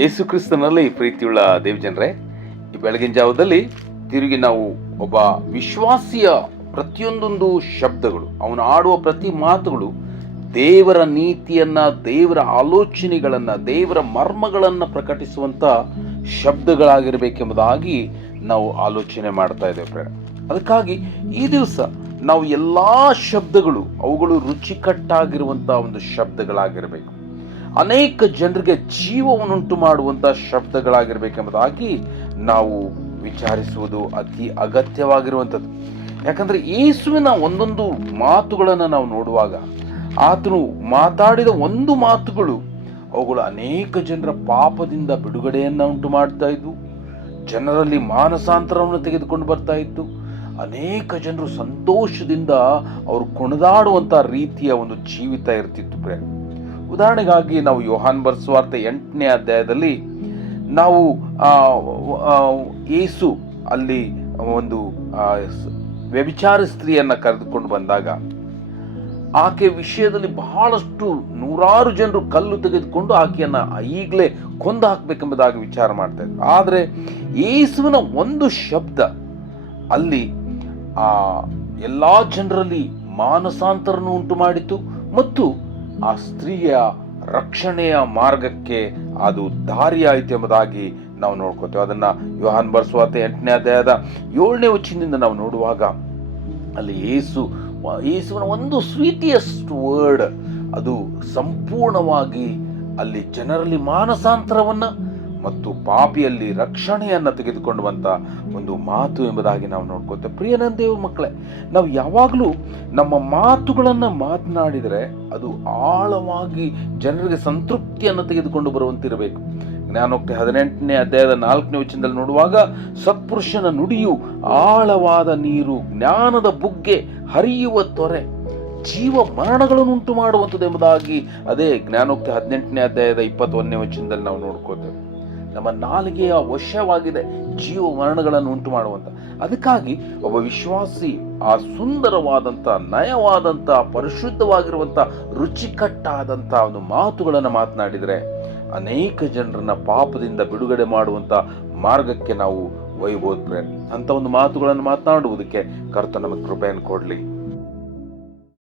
ಯೇಸು ಕ್ರಿಸ್ತನಲ್ಲಿ ಪ್ರೀತಿಯುಳ್ಳ ದೇವಜನರೇ, ಈ ಬೆಳಗಿನ ಜಾವದಲ್ಲಿ ತಿರುಗಿ ನಾವು ಒಬ್ಬ ವಿಶ್ವಾಸಿಯ ಪ್ರತಿಯೊಂದೊಂದು ಶಬ್ದಗಳು, ಅವನು ಆಡುವ ಪ್ರತಿ ಮಾತುಗಳು, ದೇವರ ನೀತಿಯನ್ನ, ದೇವರ ಆಲೋಚನೆಗಳನ್ನ, ದೇವರ ಮರ್ಮಗಳನ್ನ ಪ್ರಕಟಿಸುವಂತ ಶಬ್ದಗಳಾಗಿರಬೇಕೆಂಬುದಾಗಿ ನಾವು ಆಲೋಚನೆ ಮಾಡ್ತಾ ಇದ್ದೇವೆ ಪ್ರೇರ ಅದಕ್ಕಾಗಿ ಈ ದಿವಸ ನಾವು ಎಲ್ಲಾ ಶಬ್ದಗಳು ಅವುಗಳು ರುಚಿಕಟ್ಟಾಗಿರುವಂತಹ ಒಂದು ಶಬ್ದಗಳಾಗಿರಬೇಕು. ಅನೇಕ ಜನರಿಗೆ ಜೀವವನ್ನುಂಟು ಮಾಡುವಂತಹ ಶಬ್ದಗಳಾಗಿರ್ಬೇಕೆಂಬುದಾಗಿ ನಾವು ವಿಚಾರಿಸುವುದು ಅತಿ ಅಗತ್ಯವಾಗಿರುವಂಥದ್ದು. ಯಾಕಂದ್ರೆ ಯೇಸುವಿನ ಒಂದೊಂದು ಮಾತುಗಳನ್ನು ನಾವು ನೋಡುವಾಗ, ಆತನು ಮಾತಾಡಿದ ಒಂದು ಮಾತುಗಳು ಅವುಗಳು ಅನೇಕ ಜನರ ಪಾಪದಿಂದ ಬಿಡುಗಡೆಯನ್ನು ಉಂಟು ಮಾಡ್ತಾ ಇದ್ವು. ಜನರಲ್ಲಿ ಮಾನಸಾಂತರವನ್ನು ತೆಗೆದುಕೊಂಡು ಬರ್ತಾ ಇತ್ತು. ಅನೇಕ ಜನರು ಸಂತೋಷದಿಂದ ಅವರು ಕೊಣದಾಡುವಂತ ರೀತಿಯ ಒಂದು ಜೀವಿತ ಇರ್ತಿತ್ತು ಪ್ರೇಮ ಉದಾಹರಣೆಗಾಗಿ ನಾವು ಯೋಹಾನ್ ಬರ್ಸುವಾರ್ತೆ ಎಂಟನೇ ಅಧ್ಯಾಯದಲ್ಲಿ ನಾವು ಯೇಸು ಅಲ್ಲಿ ಒಂದು ವ್ಯಭಿಚಾರ ಸ್ತ್ರೀಯನ್ನ ಕರೆದುಕೊಂಡು ಬಂದಾಗ ಆಕೆ ವಿಷಯದಲ್ಲಿ ಬಹಳಷ್ಟು ನೂರಾರು ಜನರು ಕಲ್ಲು ತೆಗೆದುಕೊಂಡು ಆಕೆಯನ್ನು ಈಗಲೇ ಕೊಂದು ಹಾಕಬೇಕೆಂಬುದಾಗಿ ವಿಚಾರ ಮಾಡ್ತಾ ಇದ್ರು. ಆದರೆ ಏಸುವಿನ ಒಂದು ಶಬ್ದ ಅಲ್ಲಿ, ಆ, ಎಲ್ಲಾ ಜನರಲ್ಲಿ ಮಾನಸಾಂತರನ್ನು ಉಂಟು ಮಾಡಿತು ಮತ್ತು ಆ ಸ್ತ್ರೀಯ ರಕ್ಷಣೆಯ ಮಾರ್ಗಕ್ಕೆ ಅದು ದಾರಿಯಾಯಿತು ಎಂಬುದಾಗಿ ನಾವು ನೋಡ್ಕೋತೇವೆ. ಅದನ್ನ ಯೋಹಾನ್ ಬರ್ಸುವಾತ ಎಂಟನೇ ಅಧ್ಯಾಯದ ಏಳನೇ ವಚನದಿಂದ ನಾವು ನೋಡುವಾಗ ಅಲ್ಲಿ ಏಸು, ಏಸುವಿನ ಒಂದು ಸ್ವೀಟಿಯೆಸ್ಟ್ ವರ್ಡ್, ಅದು ಸಂಪೂರ್ಣವಾಗಿ ಅಲ್ಲಿ ಜನರಲ್ಲಿ ಮಾನಸಾಂತರವನ್ನ ಮತ್ತು ಪಾಪಿಯಲ್ಲಿ ರಕ್ಷಣೆಯನ್ನು ತೆಗೆದುಕೊಂಡುವಂಥ ಒಂದು ಮಾತು ಎಂಬುದಾಗಿ ನಾವು ನೋಡ್ಕೋತೇವೆ ಪ್ರಿಯನ ಮಕ್ಕಳೇ, ನಾವು ಯಾವಾಗಲೂ ನಮ್ಮ ಮಾತುಗಳನ್ನು ಮಾತನಾಡಿದರೆ ಅದು ಆಳವಾಗಿ ಜನರಿಗೆ ಸಂತೃಪ್ತಿಯನ್ನು ತೆಗೆದುಕೊಂಡು ಬರುವಂತಿರಬೇಕು. ಜ್ಞಾನೋಕ್ತಿ ಹದಿನೆಂಟನೇ ಅಧ್ಯಾಯದ ನಾಲ್ಕನೇ ವಚನದಲ್ಲಿ ನೋಡುವಾಗ, ಸತ್ಪುರುಷನ ನುಡಿಯು ಆಳವಾದ ನೀರು, ಜ್ಞಾನದ ಬುಗ್ಗೆ, ಹರಿಯುವ ತೊರೆ, ಜೀವ ಮರಣಗಳನ್ನು ಉಂಟು ಮಾಡುವಂಥದ್ದು ಎಂಬುದಾಗಿ ಅದೇ ಜ್ಞಾನೋಕ್ತಿ ಹದಿನೆಂಟನೇ ಅಧ್ಯಾಯದ ಇಪ್ಪತ್ತೊಂದನೇ ವಚನದಲ್ಲಿ ನಾವು ನೋಡ್ಕೋತೇವೆ ನಮ್ಮ ನಾಲಿಗೆಯ ವಶವಾಗಿದೆ, ಜೀವ ಮರಣಗಳನ್ನು ಉಂಟು ಮಾಡುವಂತ ಅದಕ್ಕಾಗಿ ಒಬ್ಬ ವಿಶ್ವಾಸಿ ಆ ಸುಂದರವಾದಂಥ ನಯವಾದಂಥ ಪರಿಶುದ್ಧವಾಗಿರುವಂಥ ರುಚಿಕಟ್ಟಾದಂಥ ಒಂದು ಮಾತುಗಳನ್ನು ಮಾತನಾಡಿದರೆ ಅನೇಕ ಜನರನ್ನ ಪಾಪದಿಂದ ಬಿಡುಗಡೆ ಮಾಡುವಂಥ ಮಾರ್ಗಕ್ಕೆ ನಾವು ಒಯ್ಬೋದು ಫ್ರೆಂಡ್ ಅಂತ ಒಂದು ಮಾತುಗಳನ್ನು ಮಾತನಾಡುವುದಕ್ಕೆ ಕರ್ತ ನಮಗೆ ಕೃಪೆಯನ್ನು ಕೊಡಲಿ.